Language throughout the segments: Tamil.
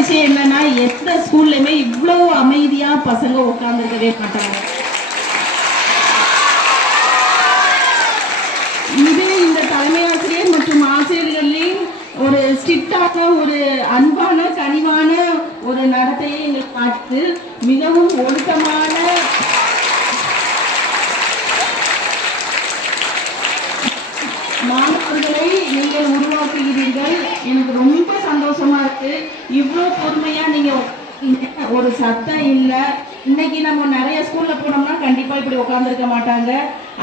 விஷயம் என்னன்னா எந்த ஸ்கூல்லையுமே இவ்வளோ அமைதியா பசங்க உட்காந்துருக்கவே மாட்டாங்க. இது இந்த தலைமை ஆசிரியர் மற்றும் ஆசிரியர்களையும் ஒரு ஸ்ட்ரிக்டான ஒரு அன்பான கனிவான ஒரு நடத்தையை எங்களுக்கு பார்த்து மிகவும் ஒழுக்கமான மாணவர்களை நீங்கள் உருவாக்குகிறீர்கள். எனக்கு ரொம்ப பார்த்து இவ்வளோ பொறுமையாக நீங்கள் ஒரு சத்தம் இல்லை. இன்னைக்கு நம்ம நிறைய ஸ்கூல்ல போனோம்னா கண்டிப்பா இப்படி உட்காந்துருக்க மாட்டாங்க.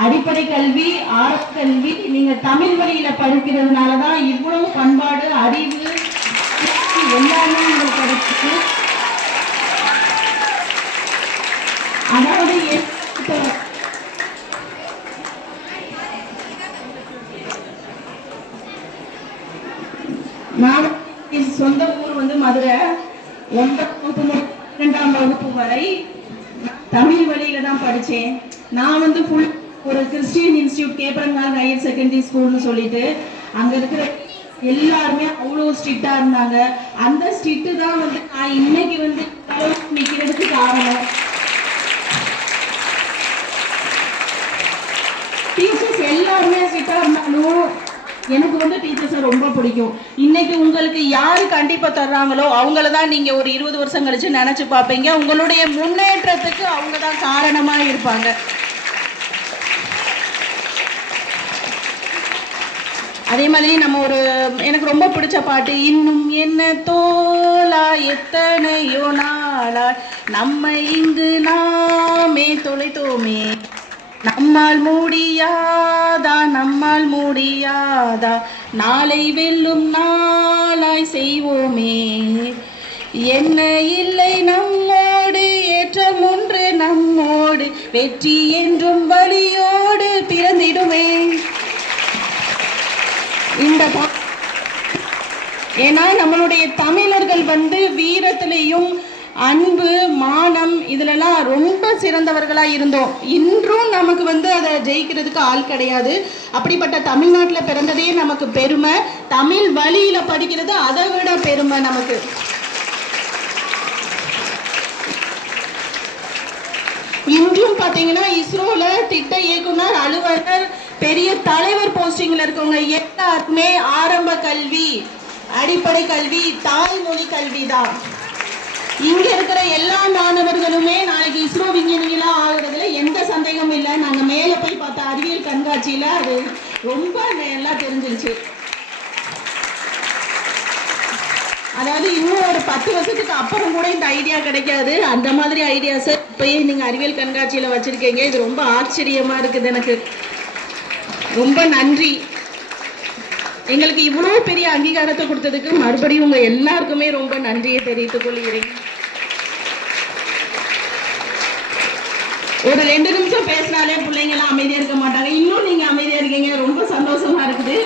அடிப்படை கல்வி ஆரம்ப கல்வி நீங்க தமிழ் வழியில படிக்கிறதுனால தான் இவ்வளவு பண்பாடு அறிவு எல்லாமே உங்களுக்கு கிடைச்சிச்சு அதாவது எ- நான் சொந்த ஊர் வந்து மதுரை. ஒன்பதாம் வகுப்பு இரண்டாம் வகுப்பு வரை தமிழ் வழியில தான் படிச்சேன். நான் வந்து ஃபுல் ஒரு கிறிஸ்டியன் இன்ஸ்டியூட் கேப்பரங்கால் ஹையர் செகண்டரி ஸ்கூல்னு சொல்லிட்டு அங்க இருக்கிற எல்லாருமே அவ்வளோ ஸ்ட்ரிக்டா இருந்தாங்க. அந்த ஸ்ட்ரிக்ட் தான் வந்து நான் இன்னைக்கு வந்து நிற்கிறதுக்கு காரணம். டீச்சர்ஸ் எல்லாருமே ஸ்ட்ரிக்டா இருந்தாங்க. எனக்கு வந்து டீச்சர்ஸை ரொம்ப பிடிக்கும். இன்னைக்கு உங்களுக்கு யார் கண்டிப்பா தர்றாங்களோ அவங்கள தான் நீங்க ஒரு இருபது வருஷம் கழிச்சு நினச்சி பார்ப்பீங்க. உங்களுடைய முன்னேற்றத்துக்கு அவங்க தான் காரணமாக இருப்பாங்க. அதே மாதிரி நம்ம ஒரு எனக்கு ரொம்ப பிடிச்ச பாட்டு இன்னும் என்ன தோலா எத்தனையோ நாளா நம்ம இங்கு நாமே தொலைத்தோமே நம்மால் மூடியா முடியாதா? நாளை வெல்லும் நாளாய் செய்வோமே. என்ன இல்லை நம்மோடு ஏற்றம் ஒன்று நம்மோடு வெற்றி என்றும் வழியோடு பிறந்திடுமே. இந்த ஏன்னா நம்மளுடைய தமிழர்கள் வந்து வீரத்திலையும் அன்பு மானம் இதுலலாம் ரொம்ப சிறந்தவர்களா இருந்தோம். இன்றும் நமக்கு வந்து அதை ஜெயிக்கிறதுக்கு ஆள் கிடையாது. அப்படிப்பட்ட தமிழ்நாட்டில் பிறந்ததே நமக்கு பெருமை. தமிழ் வழியில படிக்கிறது அதை விட பெருமை நமக்கு. இன்றும் பார்த்தீங்கன்னா இஸ்ரோல திட்ட இயக்குனர் அலுவலர் பெரிய தலைவர் போஸ்டிங்ல இருக்கவங்க எல்லாருக்குமே ஆரம்ப கல்வி அடிப்படை கல்வி தாய்மொழி கல்வி தான் இங்க இருக்கிற எல்லா மாணவர்களுமே நாளைக்கு இஸ்ரோ விஞ்ஞானிகளா ஆகுறதுல எந்த சந்தேகமும் இல்லை. நாங்க மேல போய் பார்த்த அறிவியல் கண்காட்சியில அது ரொம்ப எல்லாம் தெரிஞ்சிருச்சு. அதாவது இன்னும் ஒரு பத்து வருஷத்துக்கு அப்புறம் கூட இந்த ஐடியா கிடைக்காது. அந்த மாதிரி ஐடியாஸை போய் நீங்க அறிவியல் கண்காட்சியில வச்சிருக்கீங்க. இது ரொம்ப ஆச்சரியமா இருக்குது எனக்கு. ரொம்ப நன்றி. எங்களுக்கு இவ்வளோ பெரிய அங்கீகாரத்தை கொடுத்ததுக்கு மறுபடியும் உங்கள் எல்லாருக்குமே ரொம்ப நன்றியை தெரிவித்துக் கொள்கிறேன். ஒரு ரெண்டு நிமிஷம் பேசினாலே பிள்ளைங்க எல்லாம் அமைதியா இருக்க மாட்டாங்க. இன்னும் நீங்க அமைதியா இருக்கீங்க. ரொம்ப சந்தோஷமா இருக்குது.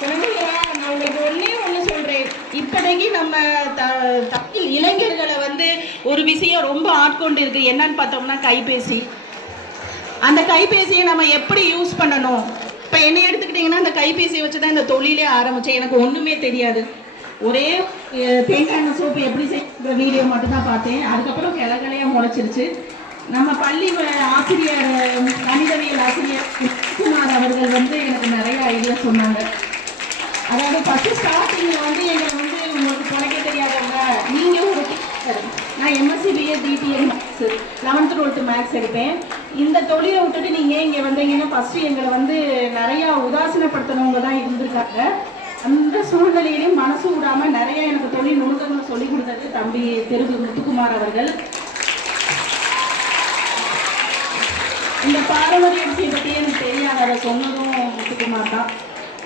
குழந்தைகளா, நான் உங்களுக்கு ஒன்றே ஒன்று சொல்கிறேன் இப்போதைக்கு நம்ம த- தமிழ் இளைஞர்களை வந்து ஒரு விஷயம் ரொம்ப ஆட்கொண்டு இருக்கு. என்னன்னு பார்த்தோம்னா கைபேசி. அந்த கைபேசியை நம்ம எப்படி யூஸ் பண்ணணும்? இப்போ என்னை எடுத்துக்கிட்டிங்கன்னா அந்த கைபேசியை வச்சு தான் இந்த தொழிலே ஆரம்பித்தேன் எனக்கு ஒன்றுமே தெரியாது. ஒரே தேங்காய் எண்ணெய் சோப்பு எப்படி செய்யுற வீடியோ மட்டும்தான் பார்த்தேன். அதுக்கப்புறம் கிளகலையாக முளைச்சிருச்சு. நம்ம பள்ளி ஆசிரியர் கணிதவியல் ஆசிரியர் குமார் அவர்கள் வந்து எனக்கு நிறைய ஐடியா சொன்னாங்க. அதாவது ஃபஸ்ட்டு ஸ்டார்டிங்கில் வந்து எங்களை வந்து உங்களுக்கு குறைக்க தெரியாதவங்க நீங்கள் ஒரு டீச்சர் நான் MSc BA DTM maths eleventh twelfth maths எடுப்பேன். இந்த தொழிலை விட்டுட்டு நீங்கள் இங்கே வந்தீங்கன்னா ஃபஸ்ட்டு எங்களை வந்து நிறையா உதாசீனப்படுத்தினவங்க தான் இருந்திருக்காங்க. அந்த சூழ்நிலையிலையும் மனசு விடாமல் நிறைய எனக்கு தொழில் நுணுக்கங்களை சொல்லி கொடுத்தது தம்பி தெருவு முத்துக்குமார் அவர்கள். இந்த பாரம்பரிய விஷயம் பற்றி எனக்கு தெரியாது அதை சொன்னதும் முத்துக்குமார் தான்.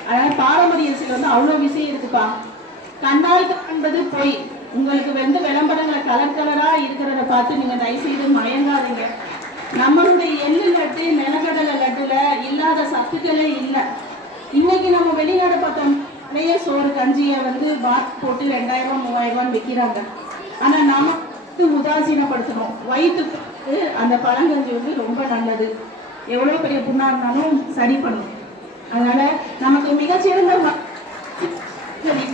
அதனால் பாரம்பரிய இசையில் வந்து அவ்வளோ விஷயம் இருக்குப்பா. கண்ணால் காண்பது பொய். உங்களுக்கு வந்து விளம்பரங்களை கலர் கலராக இருக்கிறத பார்த்து நீங்கள் தயவுசெய்து மயங்காதீங்க. நம்மளுடைய எள்ளு லட்டு நிலக்கடலை லட்டுல இல்லாத சத்துக்களே இல்லை. இன்னைக்கு நம்ம வெளிநாடு பார்த்தோம். நிறைய சோறு கஞ்சியை வந்து பாத் போட்டு ரெண்டாயிரம் மூவாயிரம் ரூபான்னு விற்கிறாங்க ஆனால் நமக்கு உதாசீனப்படுத்தணும். வயிற்றுக்கு அந்த பழங்கஞ்சி வந்து ரொம்ப நல்லது. எவ்வளோ பெரிய புண்ணா இருந்தாலும் சரி பண்ணும். அதனால் நமக்கு மிகச்சிறந்த சரி